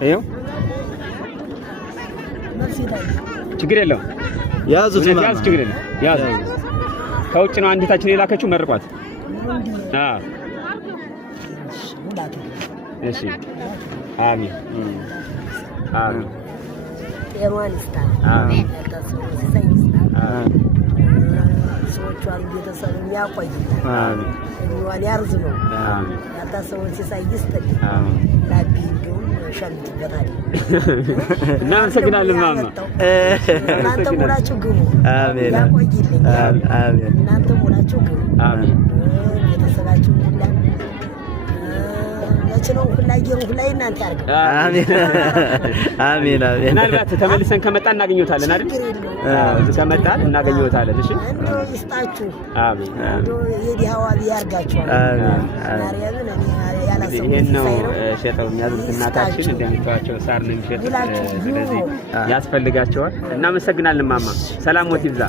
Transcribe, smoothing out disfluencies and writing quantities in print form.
ይኸው ችግር የለውም። ያዙት ያዙ ችግር የለም። ያዙ ከውጭ ነው አንዲታችን የላከችው መርቋት። እሺ አሚን አሚን ጤናዋን ይስጣል። አሚን ሰዎቿን ቤተሰብ የሚያቆይ አሚን እኛን ያርዝመው አሚን ያታሰውን ሲሳይ ይስጥል አሚን ላቢ እንደውም ሸምትበታል። እናመሰግናለን ማማ። እናንተ ሙላችሁ ግቡ። አሜን ያቆይልኝ። አሜን እናንተ ሙላችሁ ግቡ። አሜን ቤተሰባችሁ ሁላ ነው ሁላይ እናንተ አርገ አሜን አሜን አሜን። ምናልባት ተመልሰን ከመጣ እናገኘውታለን አይደል? እዚህ ከመጣን እናገኘውታለን። እሺ እንደው ይስጣችሁ። አሜን የዲሃዋ ቢያርጋችሁ። አሜን ማርያምን እኔ ያላሰው ይሄን ነው ሸጠው የሚያዙት እናታችን እንደምታዋቸው ሳር ነው የሚሸጡት። ስለዚህ ያስፈልጋቸዋል። እናመሰግናለን ማማ። ሰላም ሞት ይብዛ።